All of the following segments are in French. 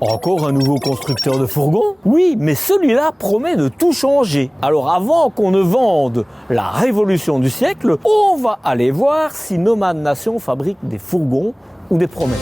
Encore un nouveau constructeur de fourgon? Oui, mais celui-là promet de tout changer. Alors avant qu'on ne vende la révolution du siècle, on va aller voir si Nomad Nation fabrique des fourgons ou des promesses.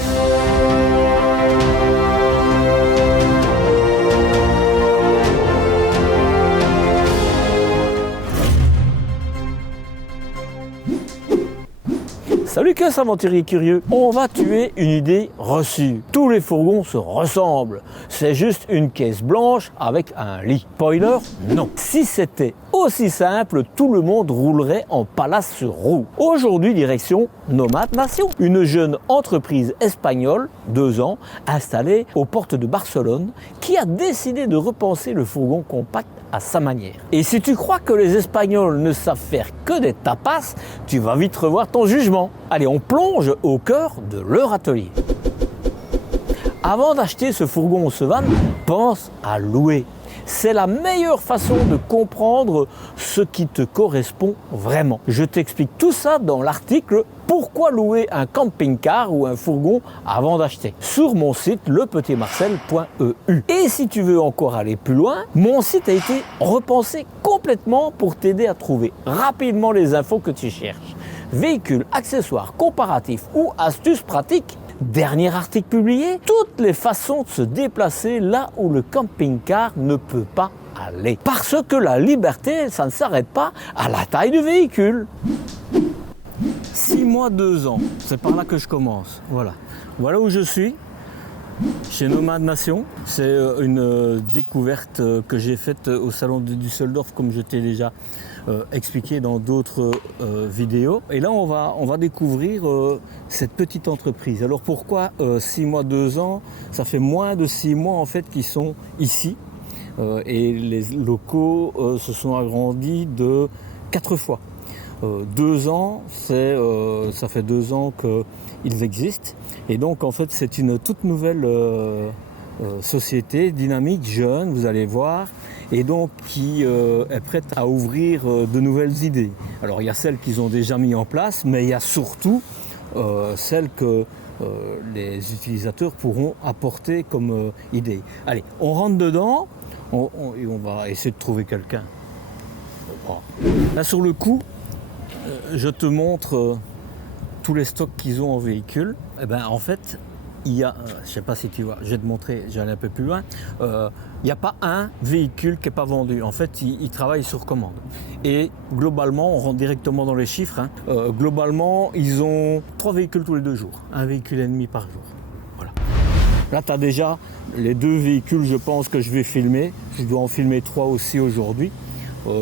Salut qu'un aventurier curieux, on va tuer une idée reçue. Tous les fourgons se ressemblent, c'est juste une caisse blanche avec un lit. Spoiler, non. Si c'était aussi simple, tout le monde roulerait en palace sur roue. Aujourd'hui, direction Nomad Nation, une jeune entreprise espagnole, 2 ans, installée aux portes de Barcelone, qui a décidé de repenser le fourgon compact à sa manière. Et si tu crois que les Espagnols ne savent faire que des tapas, tu vas vite revoir ton jugement. Allez, on plonge au cœur de leur atelier. Avant d'acheter ce fourgon ou ce van, pense à louer. C'est la meilleure façon de comprendre ce qui te correspond vraiment. Je t'explique tout ça dans l'article « Pourquoi louer un camping-car ou un fourgon avant d'acheter ?» sur mon site lepetitmarcel.eu. Et si tu veux encore aller plus loin, mon site a été repensé complètement pour t'aider à trouver rapidement les infos que tu cherches. Véhicules, accessoires, comparatifs ou astuces pratiques. Dernier article publié, toutes les façons de se déplacer là où le camping-car ne peut pas aller. Parce que la liberté, ça ne s'arrête pas à la taille du véhicule. 6 mois, 2 ans, c'est par là que je commence. Voilà où je suis, chez Nomad Nation. C'est une découverte que j'ai faite au salon de Düsseldorf, comme je t'ai déjà expliqué dans d'autres vidéos. Et là, on va découvrir cette petite entreprise. Alors pourquoi 6 mois, 2 ans? Ça fait moins de 6 mois en fait qu'ils sont ici. Et les locaux se sont agrandis de 4 fois. 2 ans, ça fait 2 ans qu'ils existent. Et donc en fait c'est une toute nouvelle société dynamique, jeune, vous allez voir, et donc qui est prête à ouvrir de nouvelles idées. Alors il y a celles qu'ils ont déjà mis en place, mais il y a surtout celles que les utilisateurs pourront apporter comme idée. Allez, on rentre dedans et on va essayer de trouver quelqu'un. Là sur le coup, je te montre tous les stocks qu'ils ont en véhicule. Et ben en fait, il y a, je ne sais pas si tu vois, je vais te montrer, je vais aller un peu plus loin. Il n'y a pas un véhicule qui n'est pas vendu. En fait, ils travaillent sur commande. Et globalement, on rentre directement dans les chiffres. Globalement, ils ont 3 véhicules tous les 2 jours. 1 véhicule et demi par jour. Voilà. Là, tu as déjà les 2 véhicules, je pense, que je vais filmer. Je dois en filmer 3 aussi aujourd'hui.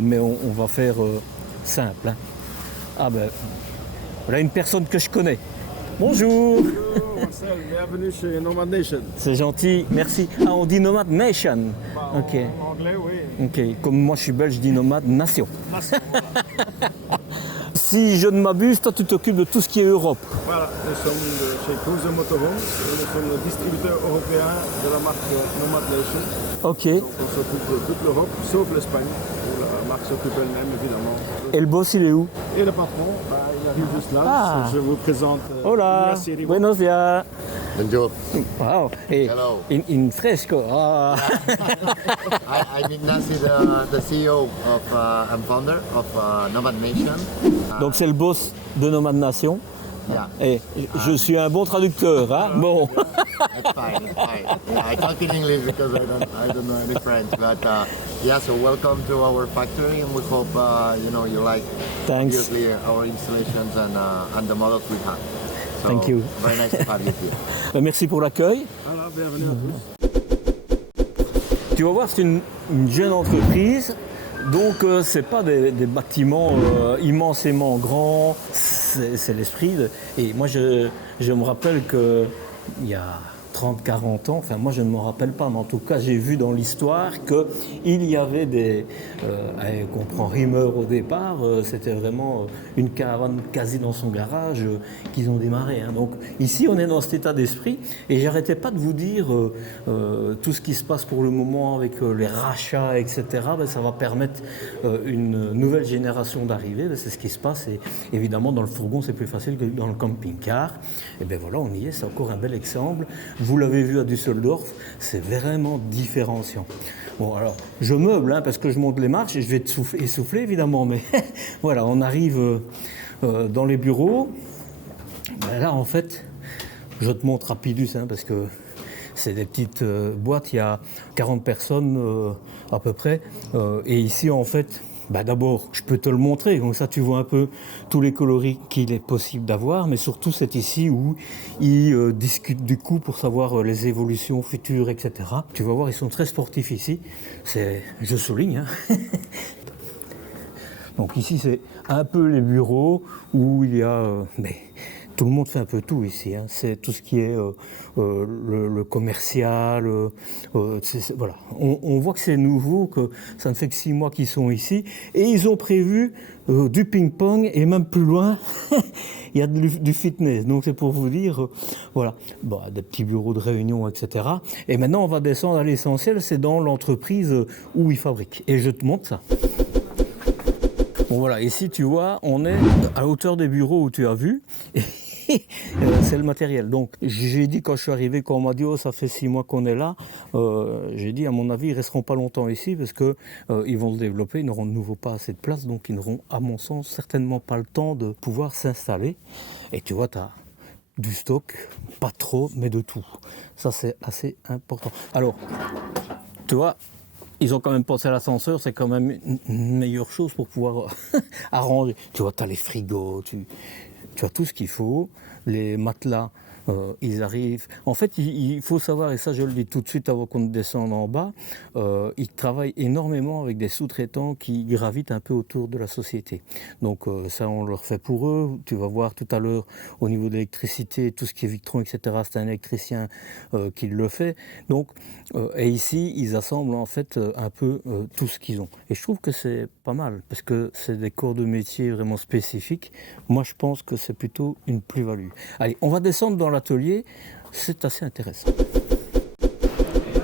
Mais on va faire simple. Ah ben, voilà une personne que je connais. Bonjour. Bonjour Marcel, bienvenue chez Nomad Nation. C'est gentil, merci. Ah, on dit Nomad Nation. Ok. En anglais, oui. Ok, comme moi je suis belge, je dis Nomad Nation. Si je ne m'abuse, toi tu t'occupes de tout ce qui est Europe. Voilà, nous sommes chez Cruiser Motorhome. Nous sommes le distributeur européen de la marque Nomad Nation. Ok. Donc on s'occupe de toute l'Europe, sauf l'Espagne. La marque s'occupe elle-même, évidemment. Et le boss, il est où? Et le patron, il arrive juste là. Ah. Je vous présente Hola, Ignacio. buenos días. Bonjour. Wow, hey, Hello. in fresco. Ah. I'm Ignacio, the CEO and founder of Nomad Nation. Donc c'est le boss de Nomad Nation. Yeah, Et je suis un bon traducteur, hein? Bon. it's fine. It's fine. Yeah, I talk in English because I don't know any French. But yeah, so welcome to our factory, and we hope you like Thanks. obviously our installations and the models we have. So, Thank you. Very nice to have you here. Merci pour l'accueil. Voilà, bienvenue à tous. Tu vas voir, c'est une jeune entreprise, donc c'est pas des bâtiments immensément grands, c'est l'esprit. Et moi je me rappelle qu'il y a 30-40 ans, enfin moi je ne m'en rappelle pas, mais en tout cas j'ai vu dans l'histoire qu'il y avait des, qu'on prend Riemer au départ, c'était vraiment une caravane quasi dans son garage qu'ils ont démarré. Donc ici on est dans cet état d'esprit et j'arrêtais pas de vous dire tout ce qui se passe pour le moment avec les rachats, etc. Ça va permettre une nouvelle génération d'arriver, c'est ce qui se passe et évidemment dans le fourgon c'est plus facile que dans le camping-car. Et bien voilà, on y est, c'est encore un bel exemple Vous l'avez vu à Düsseldorf, c'est vraiment différenciant. Bon, alors, je meuble, hein, parce que je monte les marches et je vais essouffler, évidemment, mais voilà, on arrive dans les bureaux. Ben là, en fait, je te montre rapidus, hein, parce que c'est des petites boîtes, il y a 40 personnes à peu près. Et ici, en fait, bah d'abord, je peux te le montrer, donc ça tu vois un peu tous les coloris qu'il est possible d'avoir, mais surtout c'est ici où ils discutent du coup pour savoir les évolutions futures, etc. Tu vas voir, ils sont très sportifs ici, je souligne. Hein. Donc ici c'est un peu les bureaux où il y a... mais tout le monde fait un peu tout ici, hein. C'est tout ce qui est le commercial, voilà. On voit que c'est nouveau, que ça ne fait que 6 mois qu'ils sont ici, et ils ont prévu du ping-pong, et même plus loin, il y a du fitness. Donc c'est pour vous dire, voilà, bon, des petits bureaux de réunion, etc. Et maintenant on va descendre à l'essentiel, c'est dans l'entreprise où ils fabriquent. Et je te montre ça. Bon voilà, ici tu vois, on est à hauteur des bureaux où tu as vu. C'est le matériel. Donc j'ai dit quand je suis arrivé, quand on m'a dit oh ça fait 6 mois qu'on est là, j'ai dit à mon avis ils resteront pas longtemps ici parce que ils vont se développer, ils n'auront de nouveau pas assez de place, donc ils n'auront à mon sens certainement pas le temps de pouvoir s'installer. Et tu vois, tu as du stock, pas trop, mais de tout. Ça c'est assez important. Alors, tu vois, ils ont quand même pensé à l'ascenseur, c'est quand même une meilleure chose pour pouvoir arranger. Tu vois, tu as les frigos, tu as tout ce qu'il faut, les matelas, ils arrivent. En fait, il faut savoir, et ça je le dis tout de suite avant qu'on descende en bas, ils travaillent énormément avec des sous-traitants qui gravitent un peu autour de la société. Donc ça, on leur fait pour eux. Tu vas voir tout à l'heure, au niveau de l'électricité, tout ce qui est Victron, etc., c'est un électricien qui le fait. Donc, et ici, ils assemblent en fait un peu tout ce qu'ils ont. Et je trouve que c'est pas mal, parce que c'est des corps de métier vraiment spécifiques. Moi, je pense que c'est plutôt une plus-value. Allez, on va descendre dans l'atelier, c'est assez intéressant.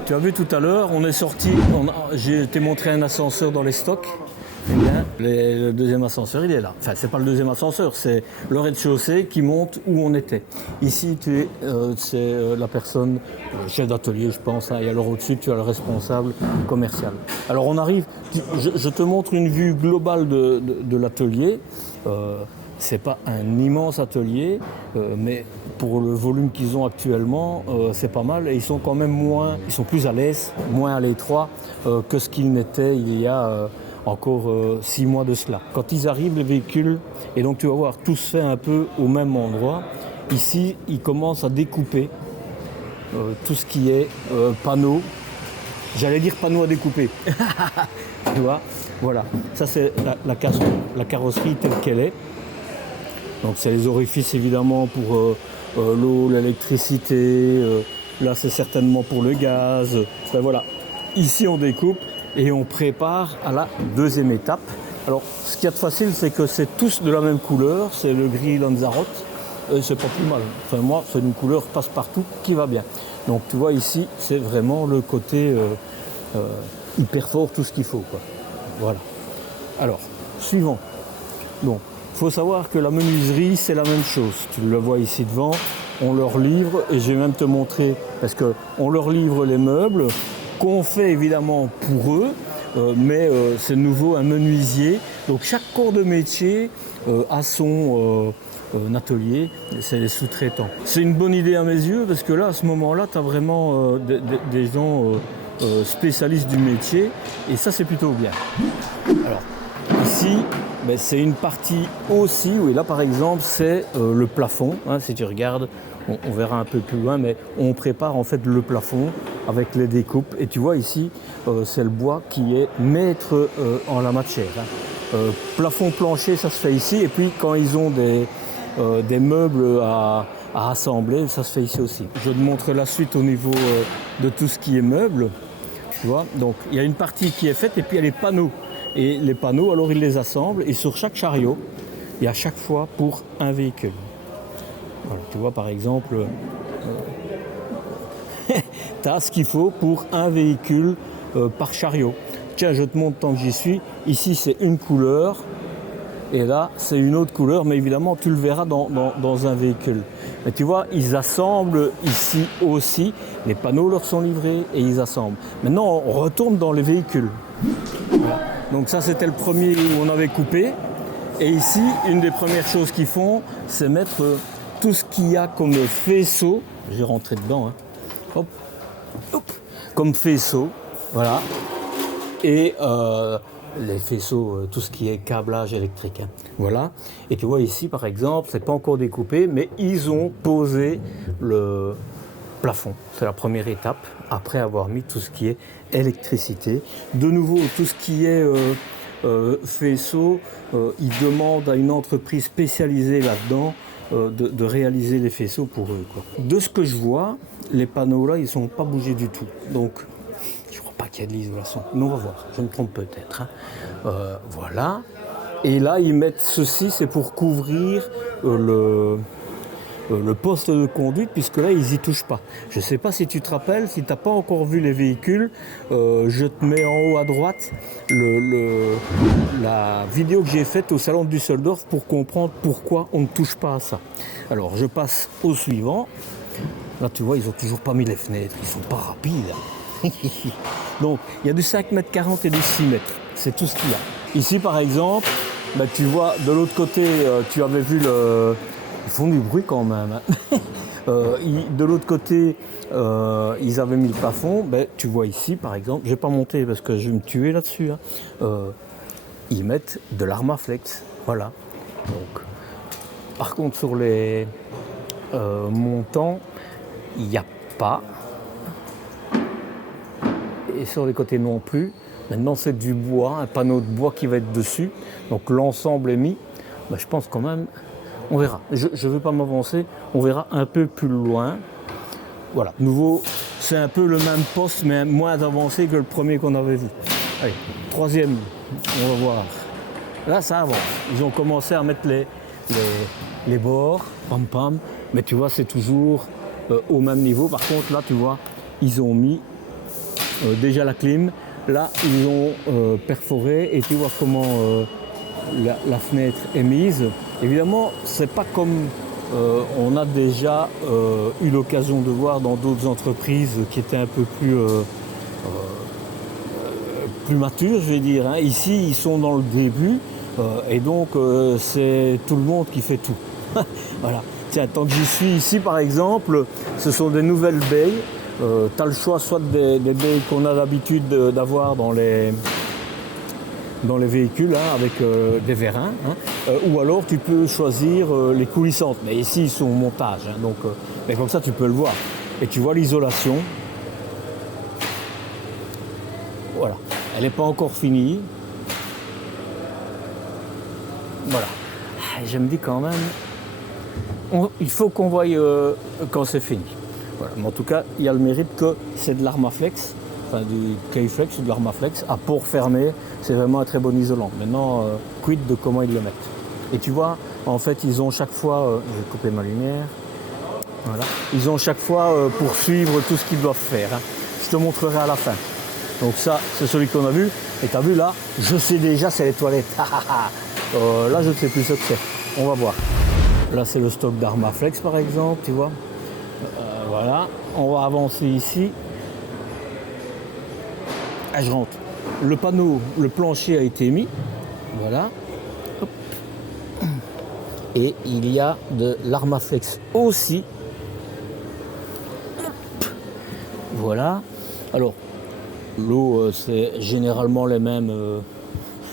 Tu as vu tout à l'heure, on est sorti, j'ai été montré un ascenseur dans les stocks. Eh bien, le deuxième ascenseur, il est là. Enfin, c'est pas le deuxième ascenseur, c'est le rez-de-chaussée qui monte où on était. Ici, c'est la personne, chef d'atelier, je pense, hein, et alors au-dessus, tu as le responsable commercial. Alors, on arrive, je te montre une vue globale de l'atelier. C'est pas un immense atelier, mais pour le volume qu'ils ont actuellement, c'est pas mal. Et ils sont quand même ils sont plus à l'aise, moins à l'étroit que ce qu'ils n'étaient il y a encore 6 mois de cela. Quand ils arrivent, les véhicules, et donc tu vas voir, tout se fait un peu au même endroit. Ici, ils commencent à découper tout ce qui est panneaux. J'allais dire panneaux à découper. Tu vois, voilà. Ça, c'est la carrosserie telle qu'elle est. Donc c'est les orifices évidemment pour l'eau, l'électricité, là c'est certainement pour le gaz. Ben voilà, ici on découpe et on prépare à la deuxième étape. Alors ce qu'il y a de facile c'est que c'est tous de la même couleur, c'est le gris Lanzarote, et c'est pas plus mal. Enfin moi c'est une couleur passe-partout qui va bien. Donc tu vois ici c'est vraiment le côté hyper fort, tout ce qu'il faut, quoi. Voilà. Alors, suivant. Donc, il faut savoir que la menuiserie, c'est la même chose. Tu le vois ici devant, on leur livre, et je vais même te montrer, parce qu'on leur livre les meubles, qu'on fait évidemment pour eux, mais c'est de nouveau un menuisier. Donc chaque corps de métier a son atelier, c'est les sous-traitants. C'est une bonne idée à mes yeux, parce que là, à ce moment-là, tu as vraiment des gens spécialistes du métier, et ça, c'est plutôt bien. Alors, ici, ben, c'est une partie aussi, oui, là par exemple c'est le plafond, hein, si tu regardes, on verra un peu plus loin, mais on prépare en fait le plafond avec les découpes, et tu vois ici c'est le bois qui est maître en la matière, hein. Plafond plancher, ça se fait ici, et puis quand ils ont des meubles à assembler, ça se fait ici aussi. Je te montre la suite au niveau de tout ce qui est meubles, tu vois, donc il y a une partie qui est faite, et puis il y a les panneaux. Et les panneaux, alors ils les assemblent, et sur chaque chariot, il y a chaque fois pour un véhicule. Voilà, tu vois par exemple, tu as ce qu'il faut pour un véhicule par chariot. Tiens, je te montre tant que j'y suis. Ici c'est une couleur, Et là, c'est une autre couleur, mais évidemment, tu le verras dans un véhicule. Mais tu vois, ils assemblent ici aussi. Les panneaux leur sont livrés et ils assemblent. Maintenant, on retourne dans les véhicules. Voilà. Donc ça, c'était le premier où on avait coupé. Et ici, une des premières choses qu'ils font, c'est mettre tout ce qu'il y a comme faisceau. Je vais rentrer dedans. Hein. Hop. Hop. Comme faisceau. Voilà. Et les faisceaux, tout ce qui est câblage électrique. Hein. Voilà. Et tu vois ici, par exemple, c'est pas encore découpé, mais ils ont posé le plafond. C'est la première étape, après avoir mis tout ce qui est électricité. De nouveau, tout ce qui est faisceau, ils demandent à une entreprise spécialisée là-dedans de réaliser les faisceaux pour eux, quoi. De ce que je vois, les panneaux là, ils ne sont pas bougés du tout. Donc, je ne crois pas qu'il y ait de l'isolation. Mais on va voir, je me trompe peut-être. Hein. Voilà. Et là, ils mettent ceci, c'est pour couvrir le poste de conduite, puisque là, ils n'y touchent pas. Je ne sais pas si tu te rappelles, si tu n'as pas encore vu les véhicules, je te mets en haut à droite la vidéo que j'ai faite au salon de Düsseldorf pour comprendre pourquoi on ne touche pas à ça. Alors, je passe au suivant. Là, tu vois, ils n'ont toujours pas mis les fenêtres. Ils ne sont pas rapides. Donc, il y a du 5,40 m et du 6 mètres. C'est tout ce qu'il y a. Ici, par exemple, bah, tu vois, de l'autre côté, tu avais vu le... Ils font du bruit quand même. Hein. De l'autre côté, ils avaient mis le plafond. Ben, tu vois ici, par exemple, je ne vais pas monter parce que je vais me tuer là-dessus. Hein. Ils mettent de l'Armaflex. Voilà. Donc, par contre, sur les montants, il n'y a pas. Et sur les côtés non plus. Maintenant, c'est du bois, un panneau de bois qui va être dessus. Donc, l'ensemble est mis. Ben, je pense quand même... On verra. Je ne veux pas m'avancer. On verra un peu plus loin. Voilà. Nouveau, c'est un peu le même poste, mais moins avancé que le premier qu'on avait vu. Allez, troisième, on va voir. Là, ça avance. Ils ont commencé à mettre les bords, pam pam. Mais tu vois, c'est toujours au même niveau. Par contre, là, tu vois, ils ont mis déjà la clim. Là, ils ont perforé. Et tu vois comment la fenêtre est mise. Évidemment, c'est pas comme on a déjà eu l'occasion de voir dans d'autres entreprises qui étaient un peu plus matures, je vais dire. Hein. Ici, ils sont dans le début et donc c'est tout le monde qui fait tout. Voilà. Tiens, tant que j'y suis ici, par exemple, ce sont des nouvelles baies. Tu as le choix soit des baies qu'on a l'habitude d'avoir dans les véhicules, hein, avec des vérins, hein, ou alors tu peux choisir les coulissantes, mais ici ils sont au montage, hein, donc mais comme ça tu peux le voir. Et tu vois l'isolation, voilà, elle n'est pas encore finie, voilà. Je me dis quand même, il faut qu'on voie quand c'est fini. Voilà. Mais en tout cas, il y a le mérite que c'est de l'Armaflex, enfin du K-Flex ou de l'Armaflex, à port fermé, c'est vraiment un très bon isolant. Maintenant, quid de comment ils le mettent. Et tu vois, en fait, ils ont chaque fois, je vais couper ma lumière, voilà, ils ont chaque fois pour suivre tout ce qu'ils doivent faire. Hein. Je te montrerai à la fin. Donc ça, c'est celui qu'on a vu. Et tu as vu là, je sais déjà, c'est les toilettes. Là, je ne sais plus ce que c'est. On va voir. Là, c'est le stock d'Armaflex, par exemple, tu vois. Voilà, on va avancer ici. Ah, je rentre. Le panneau, le plancher a été mis. Voilà. Hop. Et il y a de l'Armaflex aussi. Hop. Voilà. Alors, l'eau, c'est généralement les mêmes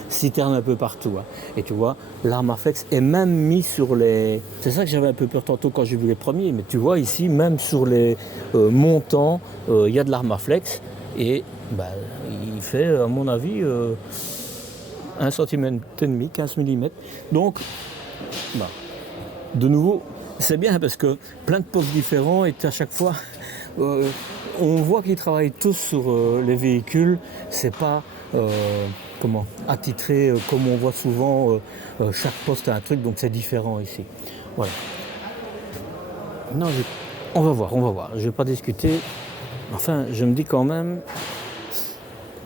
citernes un peu partout. Hein. Et tu vois, l'Armaflex est même mis sur les... C'est ça que j'avais un peu peur tantôt quand j'ai vu les premiers. Mais tu vois, ici, même sur les montants, il y a de l'Armaflex. Et bah, il fait, à mon avis, 1,5 cm, 15 mm. Donc, bah, de nouveau, c'est bien parce que plein de postes différents et à chaque fois, on voit qu'ils travaillent tous sur les véhicules. C'est pas attitré comme on voit souvent. Chaque poste a un truc, donc c'est différent ici. Voilà. Non, on va voir. Je vais pas discuter. Enfin, je me dis quand même.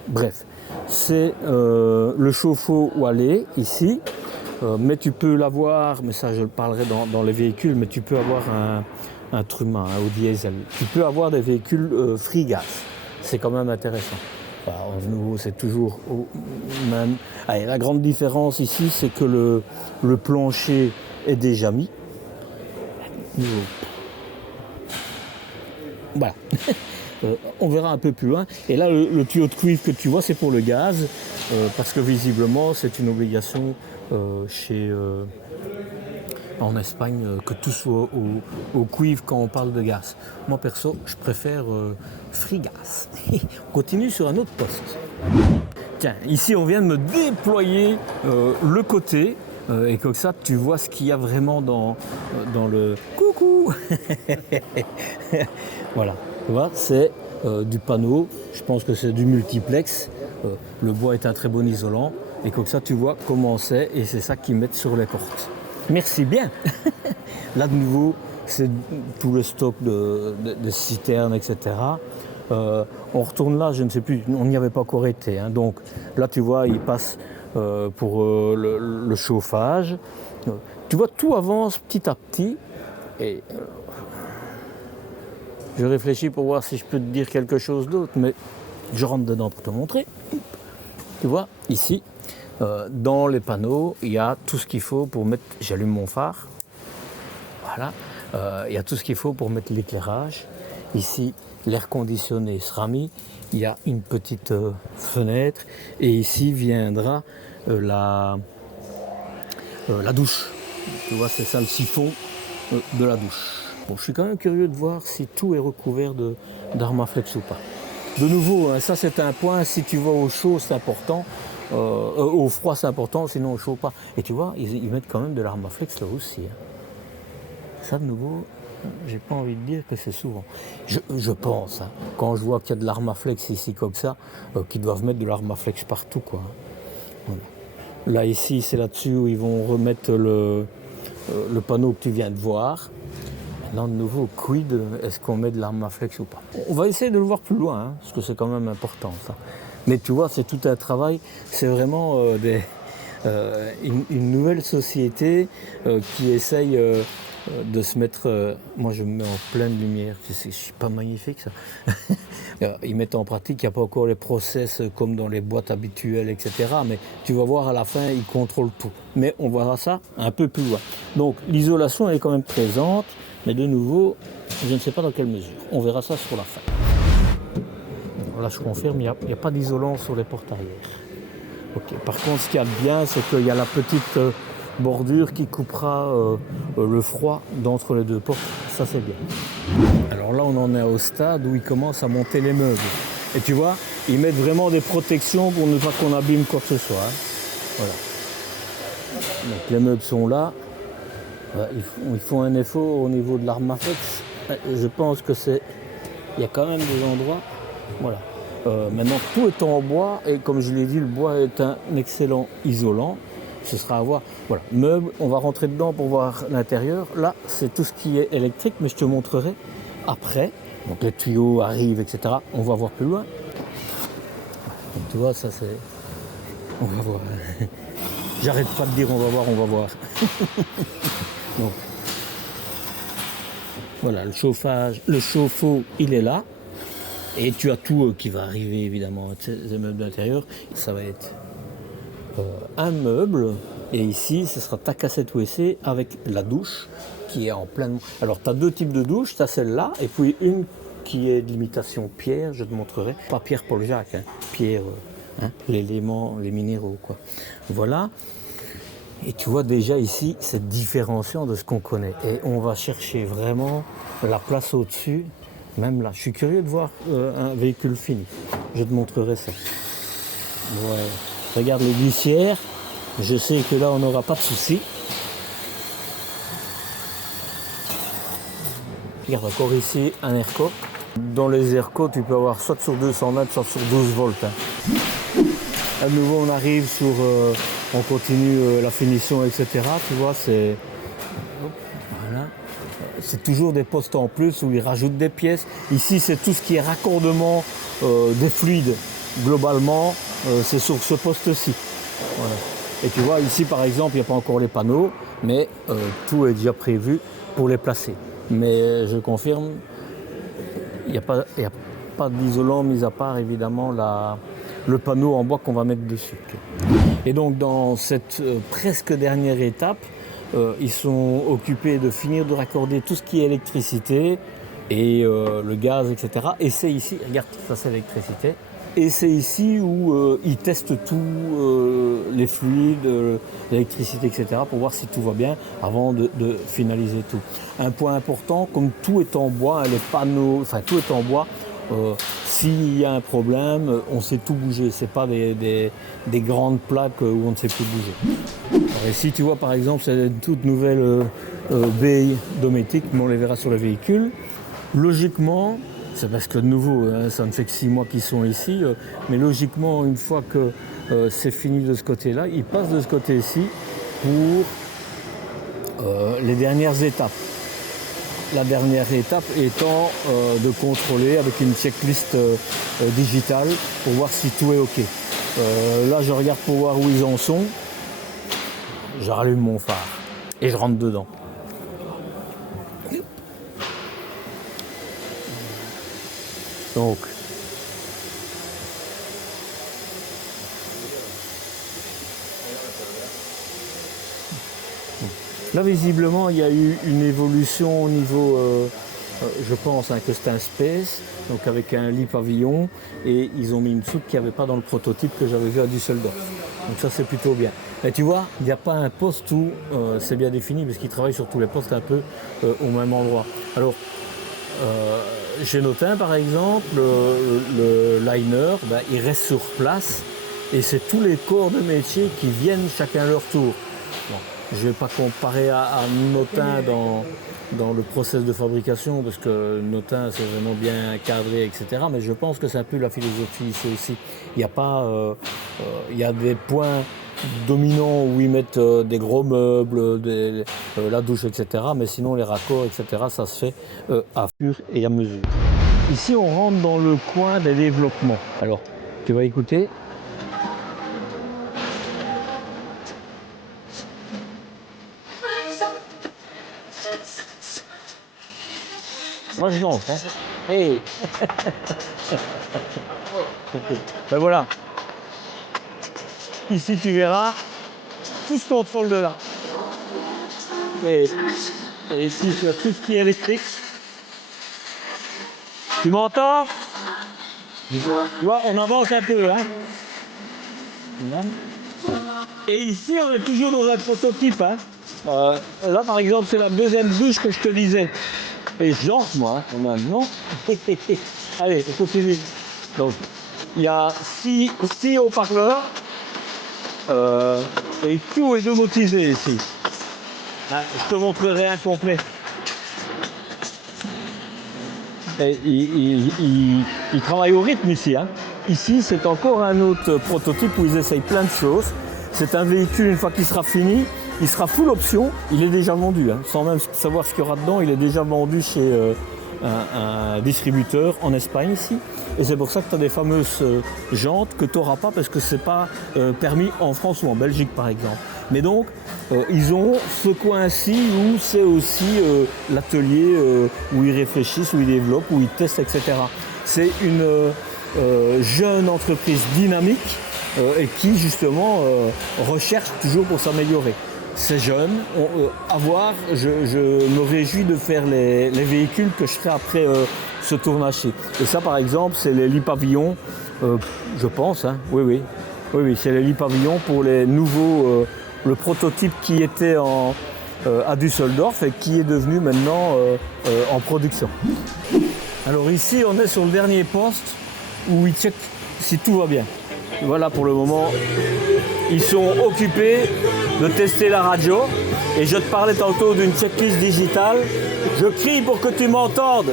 Bref, c'est le chauffe-eau Wallet ici. mais tu peux l'avoir, mais ça je le parlerai dans les véhicules, mais tu peux avoir un Truma au diesel. Tu peux avoir des véhicules free gas. C'est quand même intéressant. Enfin, de nouveau, c'est toujours au même. Allez, la grande différence ici, c'est que le plancher est déjà mis. Voilà. On verra un peu plus loin. Et là, le tuyau de cuivre que tu vois, c'est pour le gaz, parce que visiblement, c'est une obligation en Espagne que tout soit au cuivre quand on parle de gaz. Moi, perso, je préfère free gas. On continue sur un autre poste. Tiens, ici, on vient de me déployer le côté. Et comme ça, tu vois ce qu'il y a vraiment dans le... Coucou. Voilà. Tu vois, c'est du panneau, je pense que c'est du multiplex, le bois est un très bon isolant, et comme ça tu vois comment c'est, et c'est ça qu'ils mettent sur les portes. Merci bien. Là de nouveau, c'est tout le stock de citernes, etc. On retourne là, je ne sais plus, on n'y avait pas encore été, hein. Donc là tu vois, il passe pour le chauffage. Tu vois, tout avance petit à petit, et... je réfléchis pour voir si je peux te dire quelque chose d'autre, mais je rentre dedans pour te montrer. Tu vois, ici, dans les panneaux, il y a tout ce qu'il faut pour mettre... J'allume mon phare. Voilà. Il y a tout ce qu'il faut pour mettre l'éclairage. Ici, l'air conditionné sera mis. Il y a une petite fenêtre. Et ici viendra la douche. Tu vois, c'est ça le siphon de la douche. Bon, je suis quand même curieux de voir si tout est recouvert d'Armaflex ou pas. De nouveau, hein, ça c'est un point, si tu vas au chaud c'est important, au froid c'est important, sinon au chaud pas. Et tu vois, ils mettent quand même de l'Armaflex là aussi. Hein. Ça de nouveau, j'ai pas envie de dire que c'est souvent. Je pense, hein, quand je vois qu'il y a de l'Armaflex ici comme ça, qu'ils doivent mettre de l'Armaflex partout, quoi. Voilà. Là ici, c'est là-dessus où ils vont remettre le panneau que tu viens de voir. Là, de nouveau, quid, est-ce qu'on met de l'Armaflex ou pas? On va essayer de le voir plus loin, hein, parce que c'est quand même important, ça. Mais tu vois, c'est tout un travail, c'est vraiment une nouvelle société qui essaye de se mettre... moi, je me mets en pleine lumière, c'est pas magnifique, ça. Ils mettent en pratique, il n'y a pas encore les process comme dans les boîtes habituelles, etc. Mais tu vas voir, à la fin, ils contrôlent tout. Mais on verra ça un peu plus loin. Donc, l'isolation, elle est quand même présente. Mais de nouveau, je ne sais pas dans quelle mesure. On verra ça sur la fin. Là, je confirme, il n'y a pas d'isolant sur les portes arrière. Okay. Par contre, ce qu'il y a de bien, c'est qu'il y a la petite bordure qui coupera le froid d'entre les deux portes. Ça, c'est bien. Alors là, on en est au stade où ils commencent à monter les meubles. Et tu vois, ils mettent vraiment des protections pour ne pas qu'on abîme quoi que ce soit. Hein. Voilà. Donc les meubles sont là. Ils font un effort au niveau de l'Armaflex. Je pense que c'est... Il y a quand même des endroits... Voilà. Maintenant, tout est en bois et comme je l'ai dit, le bois est un excellent isolant. Ce sera à voir. Voilà. Meubles, on va rentrer dedans pour voir l'intérieur. Là, c'est tout ce qui est électrique, mais je te montrerai après. Donc les tuyaux arrivent, etc. On va voir plus loin. Donc, tu vois, ça c'est... On va voir. J'arrête pas de dire on va voir, on va voir. Donc, voilà, le chauffage, le chauffe-eau, il est là. Et tu as tout qui va arriver, évidemment, ces meubles d'intérieur. Ça va être un meuble. Et ici, ce sera ta cassette WC avec la douche qui est en plein... Alors, tu as deux types de douches. Tu as celle-là et puis une qui est d'imitation pierre, je te montrerai. Pas Pierre Paul Jacques, hein, pierre, hein, l'élément, les minéraux, quoi. Voilà. Et tu vois déjà ici, c'est différenciant de ce qu'on connaît. Et on va chercher vraiment la place au-dessus, même là. Je suis curieux de voir un véhicule fini. Je te montrerai ça. Ouais. Regarde les glissières. Je sais que là, on n'aura pas de soucis. Regarde encore ici, un ERCO. Dans les ERCO, tu peux avoir soit sur 200 mètres, soit sur 12 volts. Hein. À nouveau, on arrive sur... on continue la finition, etc. Tu vois, c'est... Voilà. C'est toujours des postes en plus où ils rajoutent des pièces. Ici, c'est tout ce qui est raccordement des fluides. Globalement, c'est sur ce poste-ci. Voilà. Et tu vois, ici par exemple, il n'y a pas encore les panneaux, mais tout est déjà prévu pour les placer. Mais je confirme, il n'y a pas d'isolant, mis à part évidemment le panneau en bois qu'on va mettre dessus. Et donc dans cette presque dernière étape, ils sont occupés de finir de raccorder tout ce qui est électricité et le gaz, etc. Et c'est ici, regarde, ça c'est l'électricité. Et c'est ici où ils testent tous les fluides, l'électricité, etc. pour voir si tout va bien avant de finaliser tout. Un point important, comme tout est en bois, les panneaux, enfin tout est en bois, s'il y a un problème, on sait tout bouger. Ce n'est pas des grandes plaques où on ne sait plus bouger. Alors ici, tu vois, par exemple, c'est une toute nouvelle baie dométique, mais on les verra sur le véhicule. Logiquement, c'est parce que de nouveau, hein, ça ne fait que 6 mois qu'ils sont ici, mais logiquement, une fois que c'est fini de ce côté-là, ils passent de ce côté-ci pour les dernières étapes. La dernière étape étant de contrôler avec une checklist digitale pour voir si tout est OK. Là, je regarde pour voir où ils en sont. Je rallume mon phare et je rentre dedans. Donc, là, visiblement, il y a eu une évolution au niveau, je pense, que c'est un Space, donc avec un lit pavillon, et ils ont mis une soute qu'il n'y avait pas dans le prototype que j'avais vu à Düsseldorf. Donc ça, c'est plutôt bien. Mais tu vois, il n'y a pas un poste où c'est bien défini, parce qu'ils travaillent sur tous les postes un peu au même endroit. Alors, chez Notin, par exemple, le liner, il reste sur place, et c'est tous les corps de métier qui viennent chacun à leur tour. Bon. Je ne vais pas comparer à Notin dans le process de fabrication, parce que Notin, c'est vraiment bien cadré, etc. Mais je pense que c'est un peu la philosophie ici aussi. Il y a des points dominants où ils mettent des gros meubles, la douche, etc. Mais sinon, les raccords, etc., ça se fait à fur et à mesure. Ici, on rentre dans le coin des développements. Alors, tu vas écouter. Moi je rentre, hein. Hey. Ben voilà. Ici tu verras, tout se contrôle de là. Et ici tu as tout ce qui est électrique. Tu m'entends? Tu vois, on avance un peu, hein. Et ici on est toujours dans un prototype, hein. Là par exemple c'est la deuxième douche que je te disais. Et j'entre moi, hein, quand même, non? Allez, on continue. Donc, il y a 6 haut-parleurs et tout est domotisé ici. Hein, je te montrerai un complet. Et ils travaillent au rythme ici. Hein. Ici, c'est encore un autre prototype où ils essayent plein de choses. C'est un véhicule, une fois qu'il sera fini, il sera full option, il est déjà vendu, hein. Sans même savoir ce qu'il y aura dedans, il est déjà vendu chez un distributeur en Espagne ici. Et c'est pour ça que tu as des fameuses jantes que tu n'auras pas parce que ce n'est pas permis en France ou en Belgique par exemple. Mais donc, ils ont ce coin-ci où c'est aussi l'atelier où ils réfléchissent, où ils développent, où ils testent, etc. C'est une jeune entreprise dynamique et qui justement recherche toujours pour s'améliorer. C'est jeune, à voir, je me réjouis de faire les véhicules que je ferai après ce tournage-ci. Et ça par exemple, c'est les lits pavillons, je pense, hein. Oui, c'est les lits pavillons pour les nouveaux, le prototype qui était à Düsseldorf et qui est devenu maintenant en production. Alors ici, on est sur le dernier poste où ils checkent si tout va bien. Voilà pour le moment, ils sont occupés de tester la radio et je te parlais tantôt d'une checklist digitale. Je crie pour que tu m'entendes.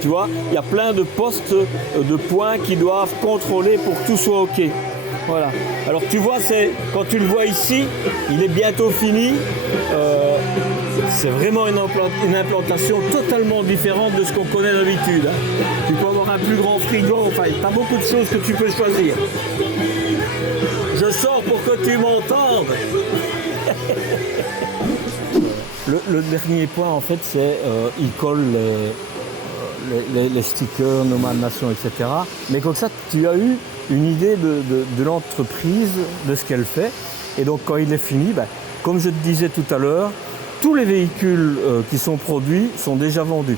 Tu vois, il y a plein de postes de points qui doivent contrôler pour que tout soit OK. Voilà. Alors tu vois, quand tu le vois ici, il est bientôt fini. C'est vraiment une implantation totalement différente de ce qu'on connaît d'habitude. Hein. Tu peux avoir un plus grand frigo, enfin, tu as beaucoup de choses que tu peux choisir. Je sors pour que tu m'entendes. Le dernier point, en fait, c'est il colle les stickers, Nomad Nation, etc. Mais comme ça, tu as eu une idée de l'entreprise, de ce qu'elle fait. Et donc, quand il est fini, comme je te disais tout à l'heure, tous les véhicules qui sont produits sont déjà vendus.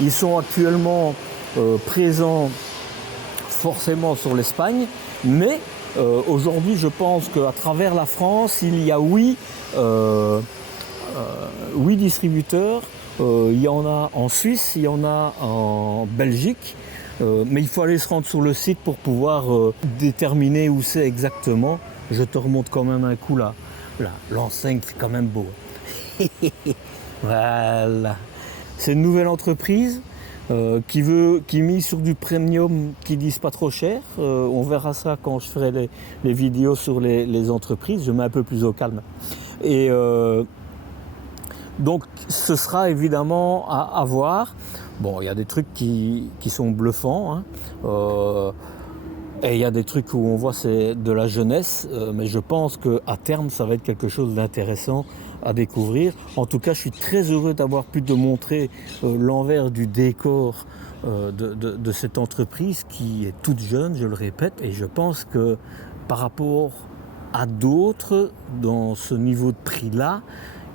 Ils sont actuellement présents forcément sur l'Espagne, mais aujourd'hui, je pense qu'à travers la France, il y a 8 distributeurs. Il y en a en Suisse, il y en a en Belgique, mais il faut aller se rendre sur le site pour pouvoir déterminer où c'est exactement. Je te remonte quand même un coup là. L'enseigne, c'est quand même beau. Voilà. C'est une nouvelle entreprise qui mise sur du premium qui disent pas trop cher. On verra ça quand je ferai les vidéos sur les entreprises. Je mets un peu plus au calme. Et donc ce sera évidemment à voir. Bon, il y a des trucs qui sont bluffants, hein. Et il y a des trucs où on voit c'est de la jeunesse, mais je pense qu'à terme ça va être quelque chose d'intéressant à découvrir. En tout cas, je suis très heureux d'avoir pu te montrer l'envers du décor de cette entreprise qui est toute jeune, je le répète, et je pense que par rapport à d'autres dans ce niveau de prix-là,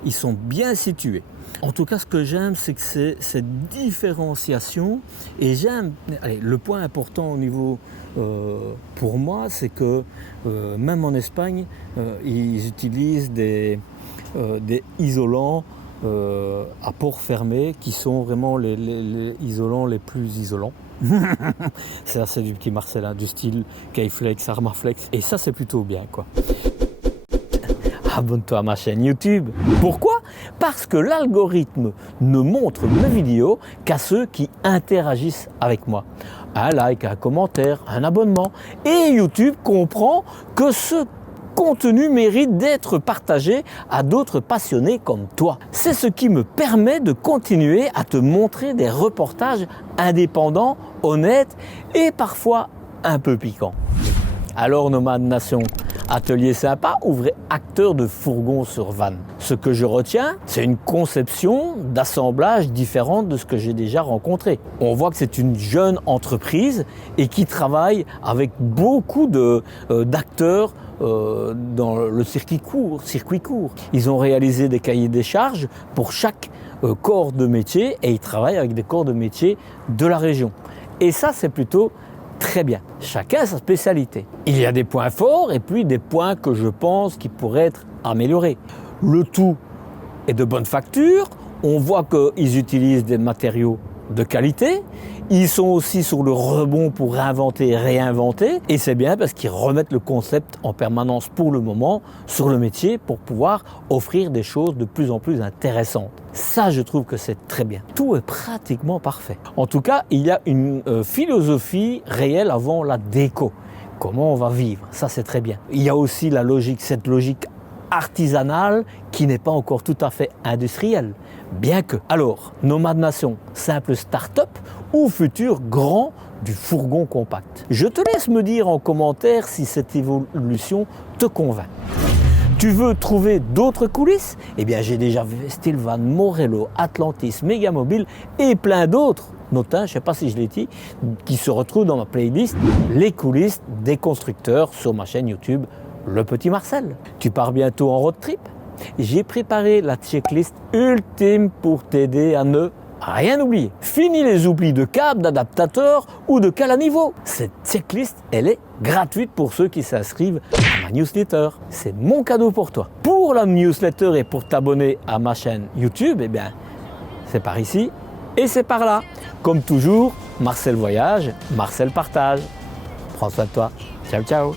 ils sont bien situés. En tout cas, ce que j'aime, c'est que c'est cette différenciation. Et j'aime, le point important au niveau, pour moi, c'est que même en Espagne, ils utilisent des isolants à port fermé qui sont vraiment les isolants les plus isolants. C'est du petit Marcel, hein, du style K-Flex, Armaflex. Et ça, c'est plutôt bien, quoi. Abonne-toi à ma chaîne YouTube. Pourquoi ? Parce que l'algorithme ne montre mes vidéos qu'à ceux qui interagissent avec moi. Un like, un commentaire, un abonnement. Et YouTube comprend que ce contenu mérite d'être partagé à d'autres passionnés comme toi. C'est ce qui me permet de continuer à te montrer des reportages indépendants, honnêtes et parfois un peu piquants. Alors Nomad Nation, atelier sympa ou vrai acteur de fourgon sur van? Ce que je retiens, c'est une conception d'assemblage différente de ce que j'ai déjà rencontré. On voit que c'est une jeune entreprise et qui travaille avec beaucoup d'acteurs dans le circuit court. Ils ont réalisé des cahiers des charges pour chaque corps de métier et ils travaillent avec des corps de métier de la région. Et ça, c'est plutôt très bien. Chacun a sa spécialité. Il y a des points forts et puis des points que je pense qui pourraient être améliorés. Le tout est de bonne facture. On voit qu'ils utilisent des matériaux de qualité. Ils sont aussi sur le rebond pour réinventer et réinventer. Et c'est bien parce qu'ils remettent le concept en permanence pour le moment sur le métier pour pouvoir offrir des choses de plus en plus intéressantes. Ça, je trouve que c'est très bien. Tout est pratiquement parfait. En tout cas, il y a une philosophie réelle avant la déco. Comment on va vivre, ça c'est très bien. Il y a aussi cette logique artisanale qui n'est pas encore tout à fait industrielle. Bien que. Alors, Nomad Nation, simple start-up ou futur grand du fourgon compact? Je te laisse me dire en commentaire si cette évolution te convainc. Tu veux trouver d'autres coulisses? Eh bien, j'ai déjà vu Stilvan, Morello, Atlantis, Megamobile et plein d'autres. Note, je ne sais pas si je l'ai dit, qui se retrouvent dans ma playlist Les coulisses des constructeurs sur ma chaîne YouTube Le Petit Marcel. Tu pars bientôt en road trip? J'ai préparé la checklist ultime pour t'aider à ne rien oublier. Fini les oublis de câbles, d'adaptateurs ou de cale à niveau. Cette checklist, elle est gratuite pour ceux qui s'inscrivent à ma newsletter. C'est mon cadeau pour toi. Pour la newsletter et pour t'abonner à ma chaîne YouTube, eh bien, c'est par ici et c'est par là. Comme toujours, Marcel voyage, Marcel partage. Prends soin de toi. Ciao, ciao.